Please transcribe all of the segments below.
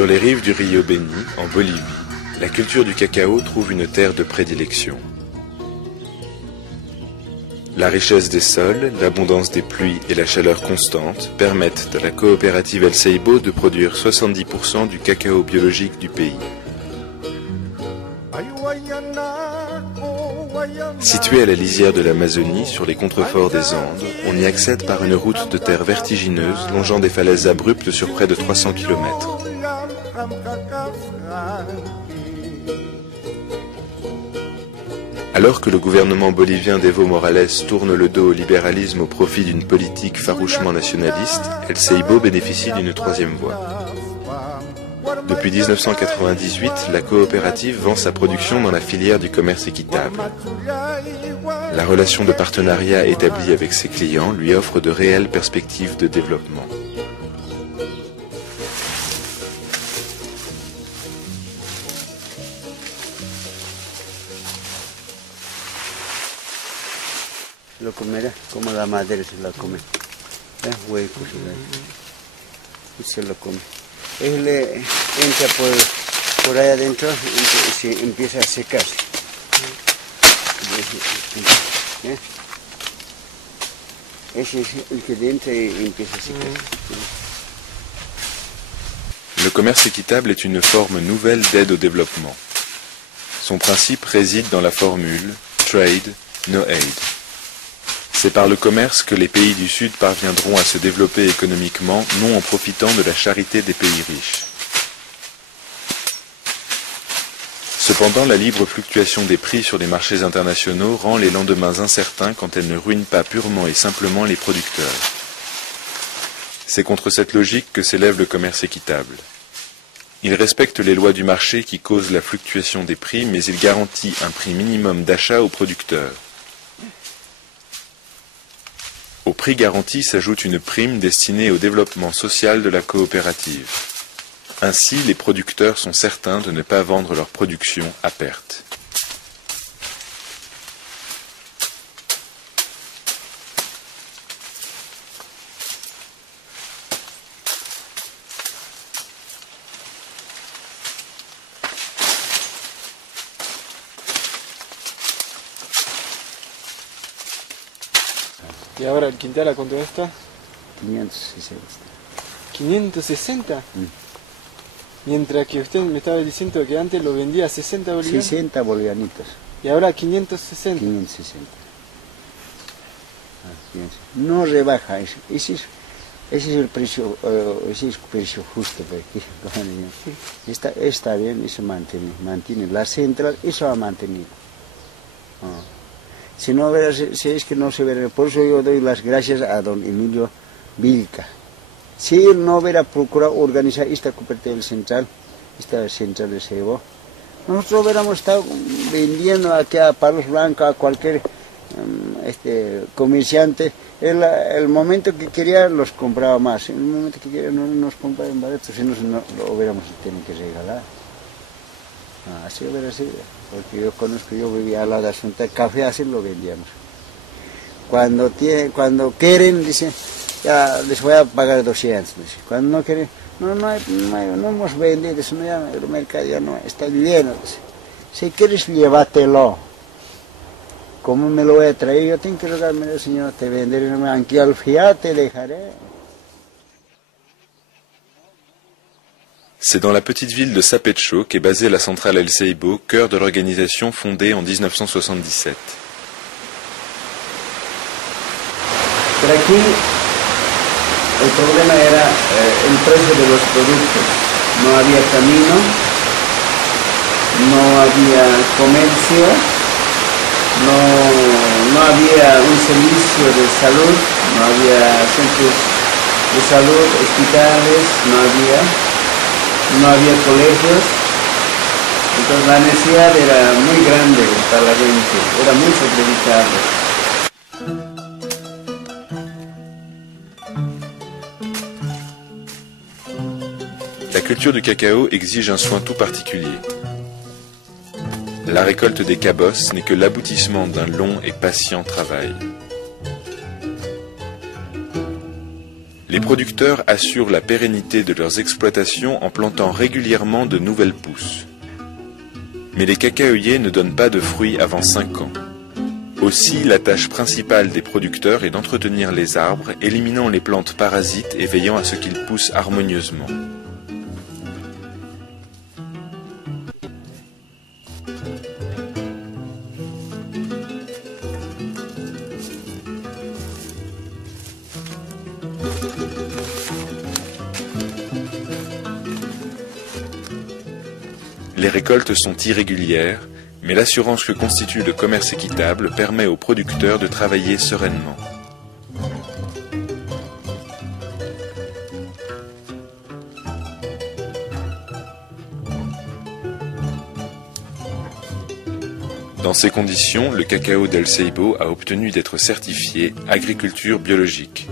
Sur les rives du Rio Beni, en Bolivie, la culture du cacao trouve une terre de prédilection. La richesse des sols, l'abondance des pluies et la chaleur constante permettent à la coopérative El Seibo de produire 70% du cacao biologique du pays. Située à la lisière de l'Amazonie, sur les contreforts des Andes, on y accède par une route de terre vertigineuse longeant des falaises abruptes sur près de 300 km. Alors que le gouvernement bolivien d'Evo Morales tourne le dos au libéralisme au profit d'une politique farouchement nationaliste, El Seibo bénéficie d'une troisième voie. Depuis 1998, la coopérative vend sa production dans la filière du commerce équitable. La relation de partenariat établie avec ses clients lui offre de réelles perspectives de développement. Lo comerá como la madre se la come. Huecos y se lo come. Él entra por ahí adentro y se empieza a secarse. Ese es el que entra y empieza a secarse. Le commerce équitable est une forme nouvelle d'aide au développement. Son principe réside dans la formule « Trade, no aid ». C'est par le commerce que les pays du Sud parviendront à se développer économiquement, non en profitant de la charité des pays riches. Cependant, la libre fluctuation des prix sur les marchés internationaux rend les lendemains incertains quand elle ne ruine pas purement et simplement les producteurs. C'est contre cette logique que s'élève le commerce équitable. Il respecte les lois du marché qui causent la fluctuation des prix, mais il garantit un prix minimum d'achat aux producteurs. Au prix garanti s'ajoute une prime destinée au développement social de la coopérative. Ainsi, les producteurs sont certains de ne pas vendre leur production à perte. ¿Y ahora el quintal a cuánto está? 560. ¿560? Mientras que usted me estaba diciendo que antes lo vendía a 60 bolivianos. 60 bolivianitos. Y ahora 560. 560. No rebaja, ese es el precio, ese es el precio justo. Está bien, eso mantiene. La central, eso ha mantenido. Si no hubiera, si es que no se hubiera, por eso yo doy las gracias a don Emilio Vilca. Si él no hubiera procurado organizar esta cooperativa central, esta central de Seibo, nosotros hubiéramos estado vendiendo aquí a Palos Blancos, a cualquier comerciante. El momento que quería los compraba más, en el momento que quería no nos compraban baratos, si no lo hubiéramos tenido que regalar. Así hubiera sido, porque yo conozco, yo vivía al lado de Asunta, café así lo vendíamos. Cuando quieren, dicen, ya les voy a pagar 200. Dice. Cuando no quieren, no hemos vendido, dice, no, ya, el mercado ya no está lleno. Dice. Si quieres, llévatelo. ¿Cómo me lo voy a traer? Yo tengo que rogarme, Señor, te venderé, aunque al fiat te dejaré. C'est dans la petite ville de Sapecho qu'est basée la centrale El Seibo, cœur de l'organisation fondée en 1977. Por aquí el problema era el precio de los productos. No había camino, no había comercio, no había un servicio de salud, no había centros de salud, hospitales, no había colegios. Entonces la necesidad era muy grande para la gente, era muy sacrificable. La culture du cacao exige un soin tout particulier. La récolte des cabosses n'est que l'aboutissement d'un long et patient travail. Les producteurs assurent la pérennité de leurs exploitations en plantant régulièrement de nouvelles pousses. Mais les cacaoyers ne donnent pas de fruits avant 5 ans. Aussi, la tâche principale des producteurs est d'entretenir les arbres, éliminant les plantes parasites et veillant à ce qu'ils poussent harmonieusement. Les récoltes sont irrégulières, mais l'assurance que constitue le commerce équitable permet aux producteurs de travailler sereinement. Dans ces conditions, le cacao d'El Seibo a obtenu d'être certifié agriculture biologique.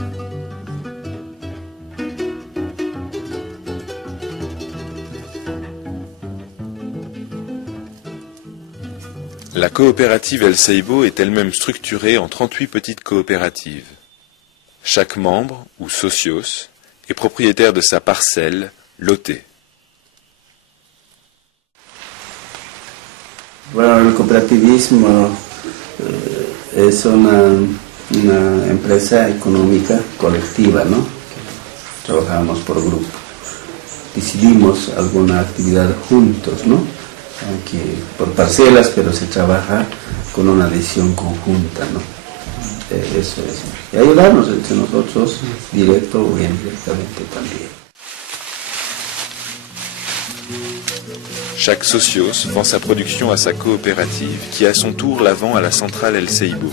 La coopérative El Seibo est elle-même structurée en 38 petites coopératives. Chaque membre, ou socios, est propriétaire de sa parcelle, lotée. Bueno, el cooperativismo es una empresa económica colectiva, ¿no? Trabajamos por grupo. Decidimos alguna actividad juntos, ¿no? Aunque por parcelas, pero se trabaja con una decisión conjunta, ¿no? Eso es. Y ayudarnos entre nosotros, directo o indirectamente también. Chaque socios vend sa production à sa coopérative, qui à son tour la vend à la centrale El Seibo.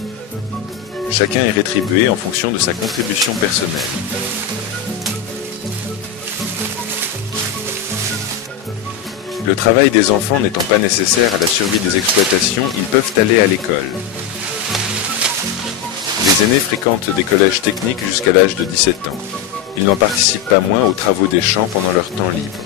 Chacun est rétribué en fonction de sa contribution personnelle. Le travail des enfants n'étant pas nécessaire à la survie des exploitations, ils peuvent aller à l'école. Les aînés fréquentent des collèges techniques jusqu'à l'âge de 17 ans. Ils n'en participent pas moins aux travaux des champs pendant leur temps libre.